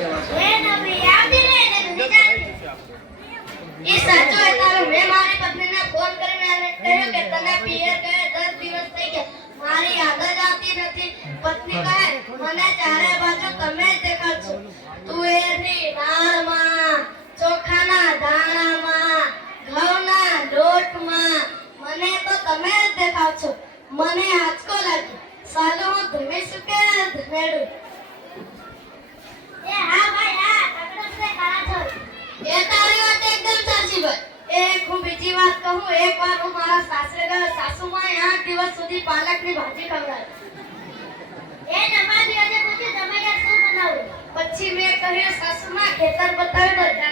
હે નબી આવતી રે ને નિજાતી એ સાચો હે તારો મે મારી પત્નીને ફોન કરીને કહ્યું કે તને પિયર ગયે 10 દિવસ થઈ ગયા મારી યાદ જ આવતી નથી પત્ની કહે મને ચારે બાજુ તમે જ દેખાવ છો તુવેરની દાળમાં ચોખાના દાણામાં ઘઉંના લોટમાં મને તો તમે જ દેખાવ છો મને આંચકો લાગ્યો સાલો હું ધમેશું કે ધમેડું એ હા ભાઈ હા તકડમ સે કાળા છો એ તારી વાત એકદમ સાચી ભાઈ એક હું બીજી વાત કહું એકવાર હું મારા સાસરે ગયો સાસુમાં 8 દિવસ સુધી પાલકની ભાજી ખવડાવી એ નમાજી આજે પૂછ્યું તમે શું બનાવ્યું પછી મેં કહ્યું સાસુમાં ખેતર બતાવ્યું